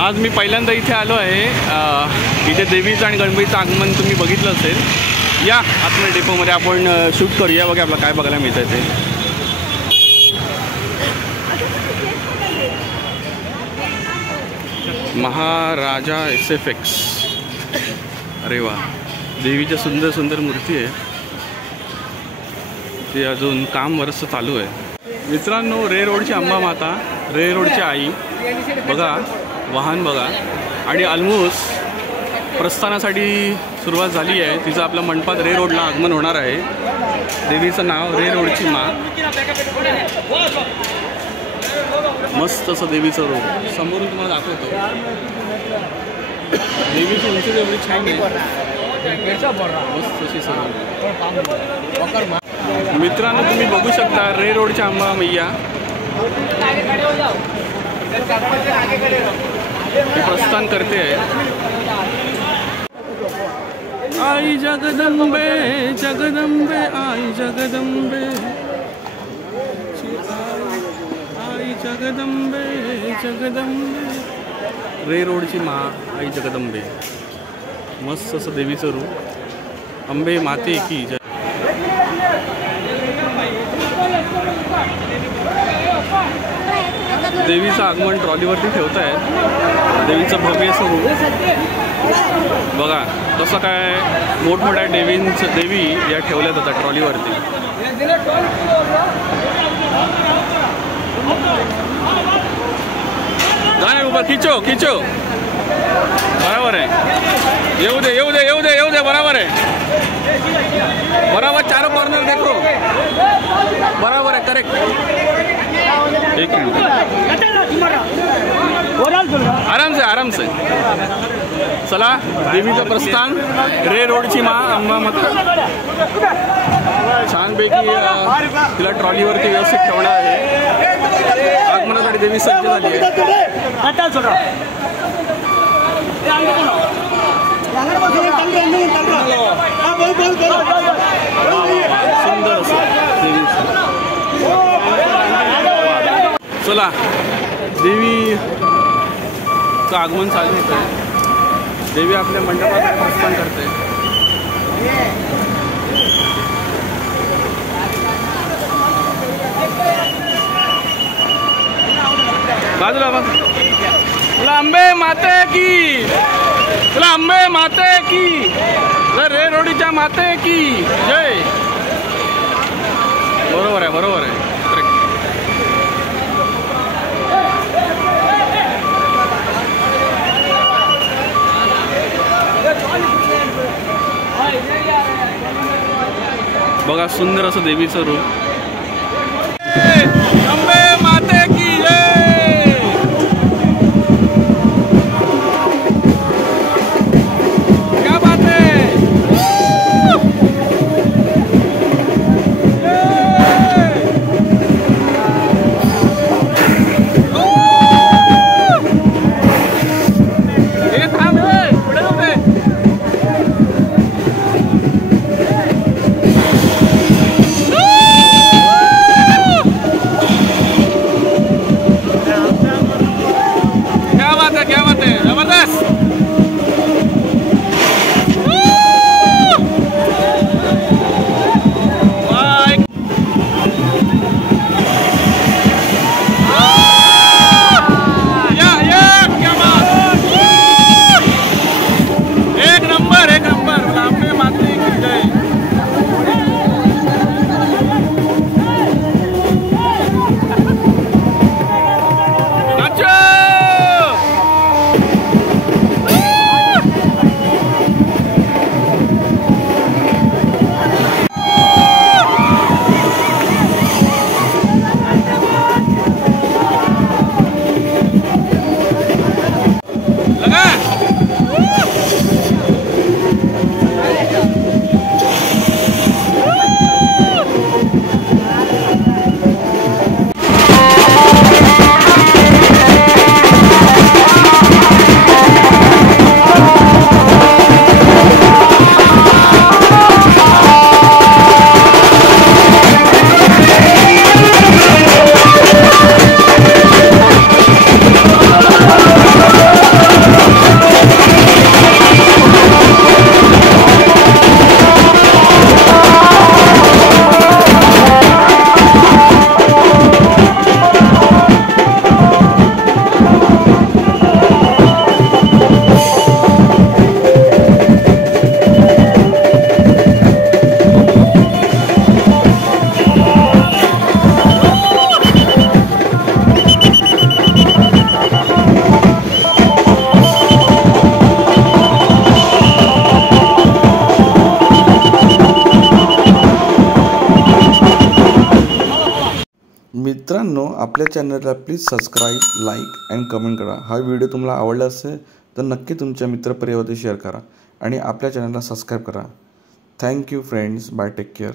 आज मी पहिल्यांदा इथे आलो आहे। इथे देवीचं आणि गणपतीचं आगमन तुम्ही बघितलं असेल। या आतमध्ये डेपोमध्ये आपण शूट करूया, बघा आपल्याला काय बघायला मिळतं ते। महाराजा SFX। अरे वा, देवीच्या सुंदर सुंदर मूर्ती आहे। ते अजून काम बरंचसं चालू आहे। मित्रांनो, रे रोडची अंबा माता, रे रोडची आई बघा, वाहन बघा, आणि ऑलमोस्ट प्रस्थानासाठी सुरुवात झाली आहे। तिचं आपल्या मंडपात रे रोडला आगमन होणार आहे। देवीचं नाव रे रोडची माँ। मस्त असं देवीचं रूप समोरून तुम्हाला दाखवतो। देवीची उंची एवढी छान आहे, मस्त अशी सर्व। मित्रांनो, तुम्ही बघू शकता रे रोडच्या अंबा मैया प्रस्थान करते आहे। आई जगदंबे जगदंबे आई जगदंबे, आई जगदंबे जगदंबे, रे रोडची माँ आई जगदंबे। मस्त असं देवीचं रूप। अंबे माते की जय। देवीचं आगमन ट्रॉलीवरती ठेवत आहेत। देवीचं भव्य स्वरूप बघा, कसं काय मोठमोठ्या देवी या ठेवल्या जातात ट्रॉलीवरती। जाणे ऊपर, खिचो खिचो, बराबर आहे। येऊ दे येऊ दे येऊ दे येऊ दे, बराबर आहे, बराबर। चारों कॉर्नर देखो, बराबर आहे, करेक्ट। एक मिनट, आराम से आराम से। चला, देवीचं प्रस्थान, रे रोडची माँ अंबा माता छानपैकी तिला ट्रॉलीवरती व्यवस्थित ठेवणार आहे। आगमनासाठी देवी सज्ज झाली आहे। सुंदर असं देवीचं। चला, देवीचं आगमन चालू होतं आहे। देवी आपल्या मंडपात प्रस्थान करते। बाजूला बघ, तुला अंबे माते की, तुला अंबे माते की, रे रोडीच्या माते की जय। बरोबर आहे, बरोबर आहे। बघा, सुंदर असं देवीचं रूप। अंबे माते की जय। क्या बात है, ये थांब रे, पुढे जाऊ दे। मित्रांनो, आपल्या चॅनलला please subscribe, like and comment करा. हा व्हिडिओ तुम्हाला आवडला असेल तर नक्की तुमच्या मित्रपरिवारात शेअर करा आणि आपल्या चॅनलला सबस्क्राईब करा. Thank you friends. Bye. Take care.